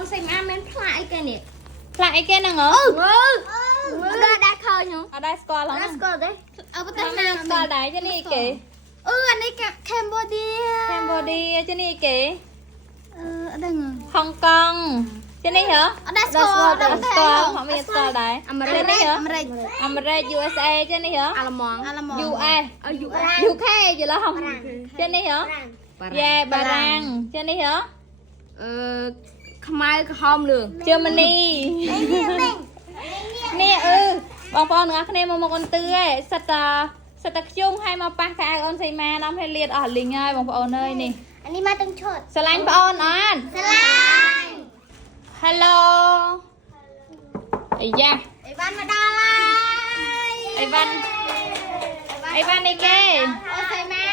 អូនសេមអាមិនផ្លាក់អីគេនេះ ផ្លាក់អីគេហ្នឹងហ៎ ដាក់ឃើញហ្នឹង អត់ដែរស្គាល់ហ្នឹង ស្គាល់ទេអើប៉ុន្តែ ណាស្គាល់ដែរចានេះអីគេ អានេះកម្ពុជា កម្ពុជាចានេះអីគេ អត់ដឹង ហុងកុងចានេះហ៎ អត់ដែរស្គាល់ អត់ស្គាល់họមានស្គាល់ដែរ អាមេរិក អាមេរិក USA ចានេះហ៎ អាល្លឺម៉ង់ US UK ច្រឡំចានេះហ៎យេបារាំងចានេះហ៎ ខ្មៅក្រហមលឿង Germany នេះបងប្អូនទាំងអស់គ្នាមកអូនទឺឯងសិតតែខ្ជុំឲ្យមកប៉ះកៅអូនសីមានាំឲ្យលៀតអស់លីងហើយបងប្អូនអើយនេះ អានេះមកទាំងឈុត ស្រឡាញ់បងអូនអត់ ស្រឡាញ់ Hello អាយ៉ា អីវ៉ាន់មកដល់ហើយ អីវ៉ាន់នេះគេ អូនសៃម៉ា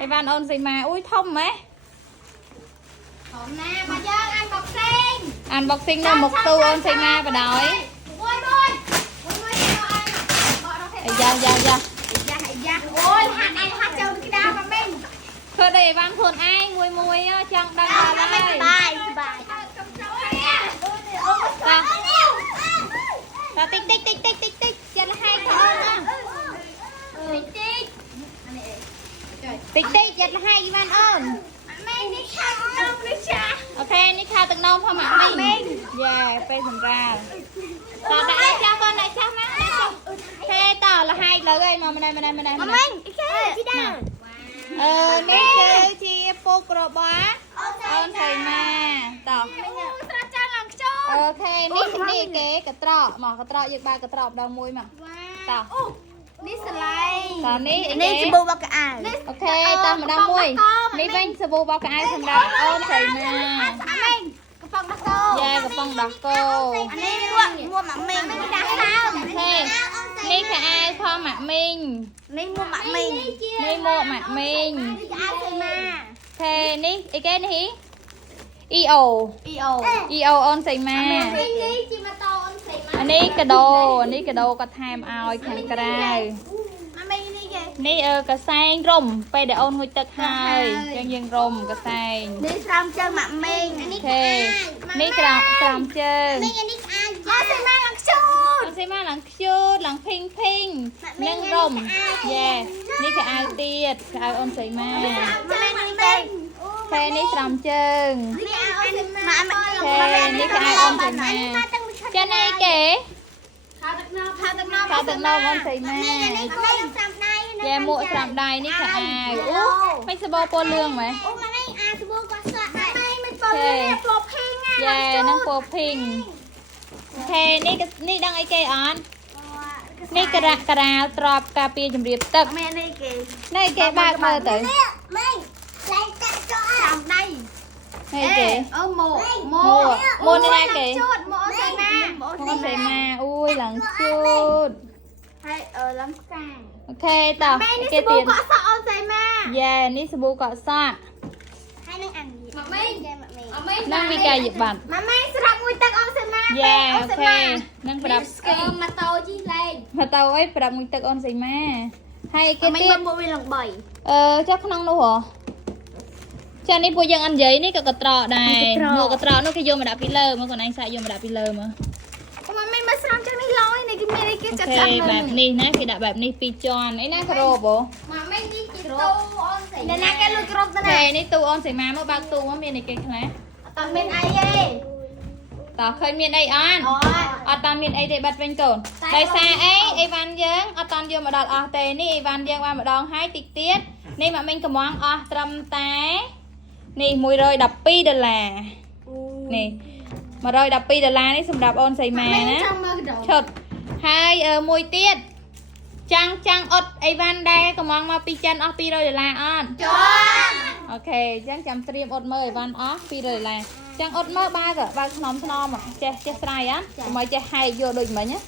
អីវ៉ាន់អូនសីមាអ៊ុយធំហ៎ ហមណាមកយើងអានបកសេង unboxing នៅមុខទូអូនសីមាបដ ாய் មួយអាយ៉ាយ៉ាយ៉ា អូយហាត់អីហាត់ចូលក្តារមកមិញ ធ្វើតែអីវ៉ាន់ខ្លួនឯងមួយចង់ដឹងដល់ហើយ បាយ តាតិចចិត្តឲ្យខអូនណាតិចចិត្តឲ្យអីវ៉ាន់អូន មេនេះខាងនោះនេះចា អូខេនេះខោទឹកនោមផងម៉ាក់មីងយ៉ាពេលសម្រាលតោះដាក់ចាស់កូនដាក់ចាស់មកដាក់ចាស់ទេតោះលហើយលើអីមកម្នេះ ម៉ាមីងគេជីដា នេះគឺជាពុករបស់អូនថៃម៉ាតោះ ស្រាចាឡើងខ្ចោ អូខេនេះគេកត្រកមកកត្រកយើងបើកត្រកម្ដងមួយមកតោះ នេះស្លៃ តោះនេះអី នេះ គេ សាប៊ូបកកៅ អូខេតោះម្ដងមួយនេះវិញសាប៊ូបោកកៅអៅសម្រាប់អូនថៃម៉ា ម៉ាមីងកំប៉ុងដោះគោ យ៉ាកំប៉ុងដោះគោ អានេះមួកម៉ាមីងដាក់សើម អូខេនេះខោអាវផងម៉ាក់មីង នេះមួកម៉ាមីង នេះមកម៉ាក់មីង នេះអាសៃម៉ា thế ní cái này EO អ៊ីអូ EO on សៃម៉ា នេះជីម៉ូតូអូនស្រីម៉ា អានេះកាដូគាត់ថែមឲ្យខាងក្រៅ ម៉ាមីងនេះគេ នេះកសែងរុំពេលដែលអូនងុយទឹកហើយចឹងយើងរុំកសែង នេះស្រោមជើងម៉ាមីង អូខេនេះក្រោមជើង នេះស្អាតអូស្រីម៉ាឡើងខ្ជូត អូនសៃម៉ាឡើងខ្ជូតឡើងភីងនឹងរុំយេនេះកៅអៅទៀតកៅអៅអូនសៃម៉ា ម៉ាមីងនេះគេ ខេនេះស្រោមជើង នេះអូនម៉ាមីង ខេនេះកៅអៅអូនសៃម៉ាចានេះគេ ខោទឹកណោ ខោទឹកនោមអូនសៃម៉ា នេះម៉ាមីងស្រាំដៃ យ៉ាមួកស្រាប់ដៃនេះខោអាវអូមិនសបោពណ៌លឿងហ្មង អូម៉ាមីងអាស្បួរក៏ស្អាតម៉ាមីងមិនពណ៌លឿងពណ៌ភីង យ៉ានឹងពណ៌ភីងអូខេនេះដឹងអីគេអត់នេះការ៉ាលទ្របការពារជំរាបទឹក មែននេះគេ នេះគេបើកមើលទៅ ម៉េងខ្លែងតាក់ចោស្រាំដៃ នេះគេ អូម៉ូ មួនេះណាគេ ជូតម៉ូស្រីម៉ា អូនសៃម៉ាអូយឡើងជូត ហើយឡើងស្កាង អូខេតោះ ម៉ែនេះ គេ ស្បួ ទៀ រ ន ក៏សក់អូនស្រីម៉ា យ៉ានេះសាប៊ូកក់សក់ ហើយនឹងអានម៉ាមីងម៉ាមីង នឹងវិកាយបាត់ ម៉ាមីងស្រាប់មួយទឹកអូនស្រីម៉ា យ៉ាអូខេនឹងប្រាប់ ម៉ូតូជីលេង មកទៅអីប្រាប់មួយទឹកអូនសៃម៉ាហើយគេ ម៉ាមីង ទៀត មកមួយឡើង3 ចុះក្នុងនោះហ៎ចានេះពួកយើងអិននិយាយនេះក៏កត្រកដែរមួកកត្រកនោះគេយកមកដាក់ពីលើមកខ្លួនឯងសាក់យកមកដាក់ពីលើមក ម៉ាមីងមកស្រាំចឹងនេះឡយនេះគេមានអីគេ អូ ចាត់ ខេ ចាត់ បែបនេះណាគេដាក់បែបនេះពីរជាន់អីណាក្របហ៎ ម៉ាមីងនេះជីតូអូនស្រីណាគេលុយគ្រប់ទៅ អូខេ ណា នេះទូអូនសៃម៉ាមកបើកទូមកមានអីគេខ្លះ អត់មានអីទេ តើឃើញមានអីអត់ អូយ អត់តាមានអីទេបាត់វិញកូនដោយសារអីអីវ៉ាន់យើងអត់តាយកមកដល់អស់ទេនេះអីវ៉ាន់យើងបានម្ដងហើយតិចទៀតនេះម៉ាក់មីងកំងអស់ត្រឹមតែនេះ$112នេះ$112នេះសម្រាប់អូនសៃម៉ាណា ចាំមើលកដោ ឈុតហើយមួយទៀតចាំងអត់អីវ៉ាន់ដែរកំងមកពីចិនអស់$200អត់ ចា អូខេអញ្ចឹងចាំត្រៀមអត់មើលអីវ៉ាន់អស់$200ចឹងអត់មើលបើកថ្នមចេះស្រ័យអត់កុំឲ្យចេះហែកយកដូចមិញណា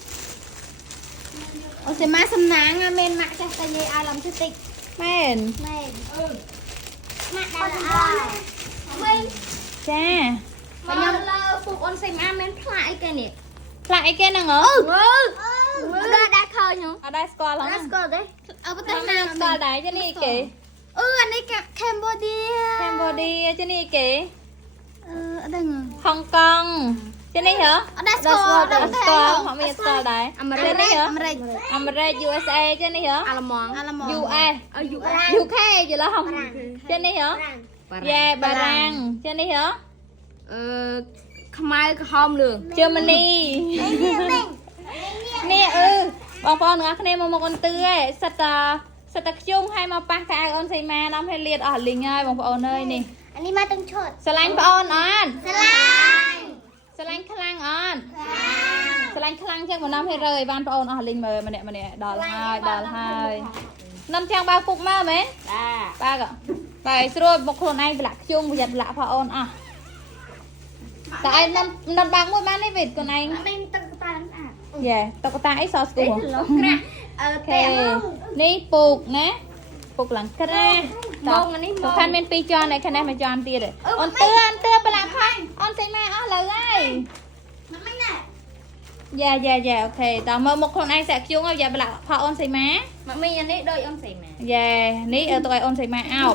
អូសេម៉ាសំណាងមានម៉ាក់ចាស់តែនិយាយឲ្យឡំតិចតិច មែន មែនម៉ាក់ដល់អើវិញ ចា ខ្ញុំលើពុកអូនសេម៉ាមានផ្លាកអីគេនេះ ផ្លាក់អីគេហ្នឹងហ៎ មើលដាក់ឃើញហ្នឹង អត់ដែរស្គាល់ហ្នឹង ស្គាល់ទេអើប៉ុន្តែ ណាស្គាល់ដែរចានេះអីគេ អានេះកម្ពុជា កម្ពុជាចានេះអីគេ អ ở đây ngờ Hong Kong trên đây hả ở đây score họ mình score đấy trên đây Amerik hả Amerik America USA trên đây hả Alamong USA UK gì đó không trên đây hả yeah Bà Răng trên đây hả Khmer Hom lường Germany nèបងប្អូនទាំងអស់គ្នាមកអ៊ុនទឺឯងសិតតែខ្ញុំឲ្យមកប៉ះកាអូនសៃម៉ានាំឲ្យលៀតអស់លីងហើយបងប្អូនអើយនេះ anh đi mà từng chốt ស្រឡាញ់បងអូនអត់ slide ស្រឡាញ់ខ្លាំងអត់ស្រឡាញ់ខ្លាំងជាងមកនាំឲ្យរើឲ្យបានបងអូនអស់លីងមើលម្នាក់ដល់ហើយនាំចាំបើពុកមើលមែនបាទក៏បើស្រួលមកខ្លួនឯងប្រឡាក់ខ្ញុំប្រយ័ត្នប្រឡាក់បងអូនអស់តែឯងនាំបាក់មួយបាននេះវិតខ្លួនឯង mình từng ta lắm à យេតុកតាអីសស្គូ tè នេះពូកណាពូកឡើងក្រាស់បងនេះសំខាន់មាន2ជាន់ឯខាងនេះមួយជាន់ទៀតអូនទឿប្រឡាក់ផងអូនសៃម៉ាអស់លើហើយ mà mình này យ៉ាអូខេតើមើលមុខខ្លួនឯងសាក់ខ្ជុងឲ្យយ៉ាប្រឡាក់ផោអូនសៃម៉ា mà mình anh ấy đôi ông sỉ mà យ៉ានេះទៅឲ្យអូនសៃម៉ាអោប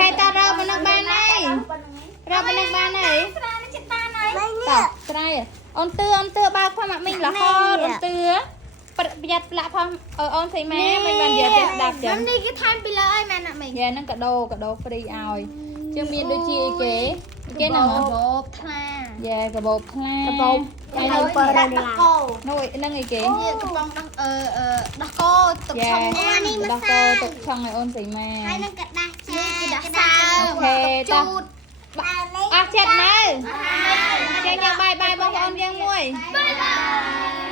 ហេតើរើមិននឹងបានហើយរើមិននឹងបានហើយ Slide nó chết ta này តើស្រ័យអូនទឿបើកផងម៉ាក់មីងរហូតអូនទឿប្រយ័ត្នប្រឡាក់ផងអូនសៃម៉ាមិនបាននិយាយទេស្ដាប់ចឹង nó đi cái time bị lỡ ai mà nè mình យ៉ាហ្នឹងកាដូហ្វ្រីឲ្យជាងមានដូចជាអីគេហ្នឹងហ៎ bột tha យ៉ាកាបូបខ្លា hay là bơ đây là cô នោះហ្នឹងអីគេ như cái bông đắc cô tập យ៉ា xong anh đi ដោះ massage តទុកឆឹងឲ្យអូនសៃម៉ា hay là cái đá cha cái đá sao អូខេតោះអស់ចិត្តនៅចេញយកបាយបងប្អូនយើងមួយ bye bye